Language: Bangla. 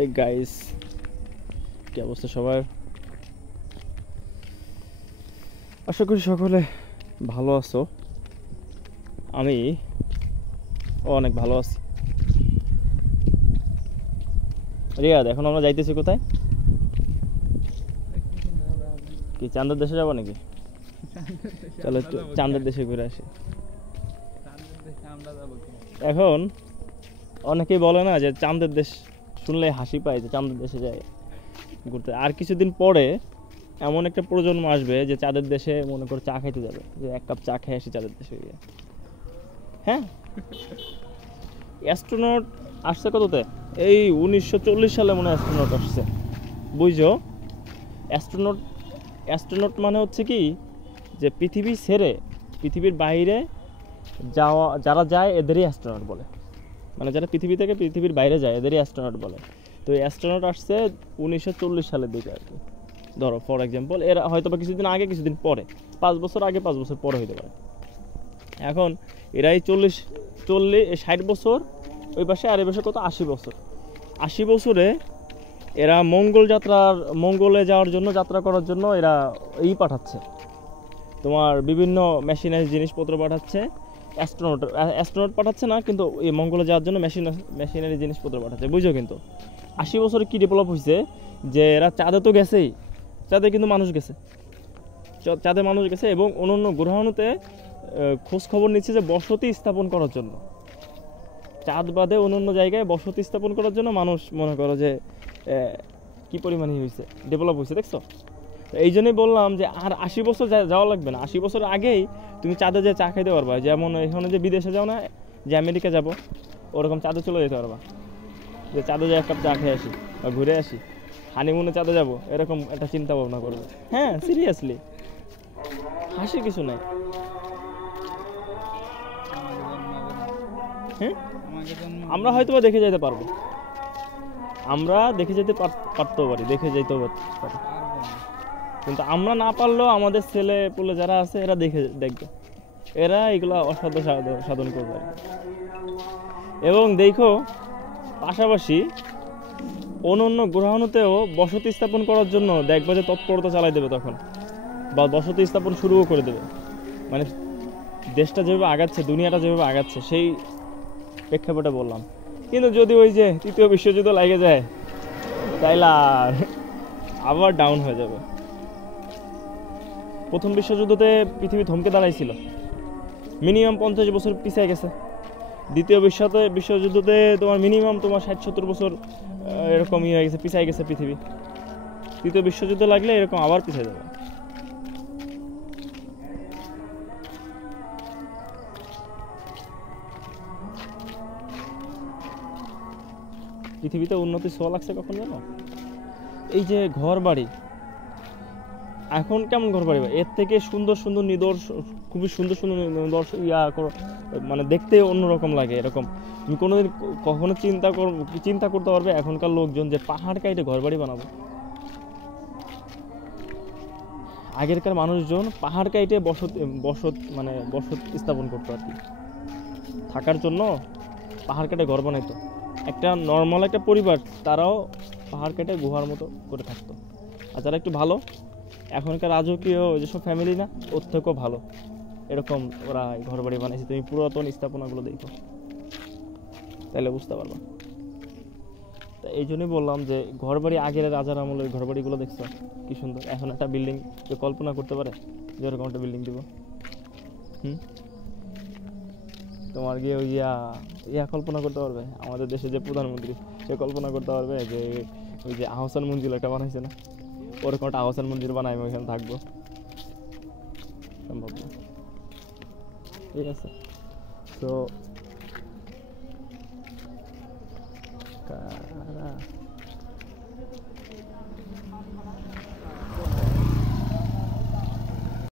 এই গাইস, কি অবস্থা সবার? আশা করি সকলে ভালো আছো। আমি অনেক ভালো আছি। রিয়াদ, এখন আমরা যাইতেছি কোথায়? কি চাঁদের দেশে যাবো নাকি? চলো একটু চাঁদের দেশে ঘুরে আসি। এখন অনেকেই বলে না যে চাঁদের দেশ শুনলে হাসি পায়, যে চাঁদের দেশে যায় ঘুরতে। আর কিছুদিন পরে এমন একটা প্রজন্ম আসবে যে চাঁদের দেশে মনে করে চা খাইতে যাবে, যে এক কাপ চা খেয়ে আসি চাঁদের দেশে গিয়ে। হ্যাঁ, অ্যাস্ট্রোনট আসছে কততে? এই 1940 সালে মনে হয় অ্যাস্ট্রোনট আসছে, বুঝছো? অ্যাস্ট্রোনট অ্যাস্ট্রোনট মানে হচ্ছে কি, যে পৃথিবী ছেড়ে পৃথিবীর বাইরে যাওয়া, যারা যায় এদেরই অ্যাস্ট্রোনট বলে। মানে যারা পৃথিবী থেকে পৃথিবীর বাইরে যায় এদেরই অ্যাস্ট্রোনট বলে। তো এই অ্যাস্ট্রোনট আসছে 1940 সালের দিকে আর কি। ধরো ফর এক্সাম্পল, এরা হয়তো বা কিছুদিন আগে কিছুদিন পরে, 5 বছর আগে 5 বছর পরে হতে পারে। এখন এরাই 60 বছর ওই পাশে, আর এ পাশে কত 80 বছর। 80 বছরে এরা মঙ্গলে যাওয়ার জন্য, যাত্রা করার জন্য এরা পাঠাচ্ছে, তোমার বিভিন্ন মেশিনারি জিনিসপত্র পাঠাচ্ছে। অ্যাস্ট্রোনট পাঠাচ্ছে না, কিন্তু এই মঙ্গলে যাওয়ার জন্য মেশিনারি জিনিসপত্র পাঠাচ্ছে, বুঝছো? কিন্তু 80 বছরে কি ডেভেলপ হয়েছে, যে এরা চাঁদে তো গেছেই, চাঁদে কিন্তু মানুষ গেছে, চাঁদে মানুষ গেছে এবং অন্যান্য গ্রহাণুতে খোঁজ খবর নিচ্ছে যে বসতি স্থাপন করার জন্য। চাঁদ বাদে অন্যান্য জায়গায় বসতি স্থাপন করার জন্য মানুষ মনে করো যে কি পরিমাণে হয়েছে, ডেভেলপ হয়েছে, দেখছো? এই জন্যই বললাম যে আর 80 বছর যাওয়া লাগবে না। 80 বছর আগেই তুমি চাঁদে যে চা খাইতে পারবা। যেমন এখানে যে বিদেশে যাও না, যে আমেরিকা যাব, ওরকম চাঁদে চলে যেতে পারবা, যে চাঁদে যে এক কাপ চা খেয়ে আসি বা ঘুরে আসি, হানিমুনে চাঁদে যাব, এরকম একটা চিন্তা ভাবনা করবে। হ্যাঁ, সিরিয়াসলি, হাসির কিছু নাই। হ্যাঁ, আমরা হয়তো বা দেখে যেতে পারবো, আমরা দেখে যেতে পারতেও পারি, দেখে যেতেও পারি, কিন্তু আমরা না পারলেও আমাদের ছেলে পুলে যারা আছে এরা দেখবে, এরা এগুলা অসাধ্য সাধন করবে আর কি। এবং দেখো, পাশাপাশি অন্য গ্রহাণুতেও বসতি স্থাপন করার জন্য দেখবে যে তৎপরতা চালাই দেবে তখন, বা বসতি স্থাপন শুরুও করে দেবে। মানে দেশটা যেভাবে আগাচ্ছে, দুনিয়াটা যেভাবে আগাচ্ছে, সেই প্রেক্ষাপটে বললাম। কিন্তু যদি ওই যে তৃতীয় বিশ্বযুদ্ধ লাগে যায়, তাইলে আবার ডাউন হয়ে যাবে। প্রথম বিশ্বযুদ্ধতে পৃথিবী থমকে দাঁড়াইছিল, মিনিমাম 50 বছর পিছিয়ে গেছে। দ্বিতীয় বিশ্বযুদ্ধতে তোমার মিনিমাম তোমার 60-70 বছর এরকম হয়ে গেছে, পিছিয়ে গেছে পৃথিবী। তৃতীয় বিশ্বযুদ্ধ লাগলে এরকম আবার পিছিয়ে যাবে। পৃথিবীতে উন্নতি ছোঁয়া লাগছে কখন জানো? এই যে ঘর বাড়ি, এখন কেমন ঘর বাড়ি, এর থেকে সুন্দর সুন্দর নিদর্শন, খুবই সুন্দর সুন্দর নিদর্শন মানে দেখতে অন্যরকম লাগে। এরকম তুমি কোনোদিন কখনো চিন্তা করতে পারবে এখনকার লোকজন যে পাহাড় কাইটে ঘর বাড়ি বানাবো? আগেরকার মানুষজন পাহাড় কাইটে বসত স্থাপন করতো আর কি, থাকার জন্য পাহাড় কেটে ঘর বানাইতো। একটা নর্মাল একটা পরিবার, তারাও পাহাড় কেটে গুহার মতো করে থাকতো। আর যারা একটু ভালো, এখনকার রাজকীয় যেসব ফ্যামিলি না, ওর থেকেও ভালো, এরকম ওরা ঘর বাড়ি বানাইছে। তুমি পুরাতন স্থাপনাগুলো দেখো, তাহলে বুঝতে পারবা। তা এই জন্যই বললাম যে ঘর বাড়ি, আগের রাজার আমলের ঘর বাড়িগুলো দেখছো কি সুন্দর। এখন একটা বিল্ডিং যে কল্পনা করতে পারে যে এরকম একটা বিল্ডিং দিব? তোমার গিয়ে ওই কল্পনা করতে পারবে? আমাদের দেশে যে প্রধানমন্ত্রী, সে কল্পনা করতে পারবে যে ওই যে আহসান মঞ্জিল একটা বানাইছে না, ওরকম একটা আহসান মঞ্জিল বানাই আমি ওইখানে থাকবো? সম্ভব না। ঠিক আছে, তো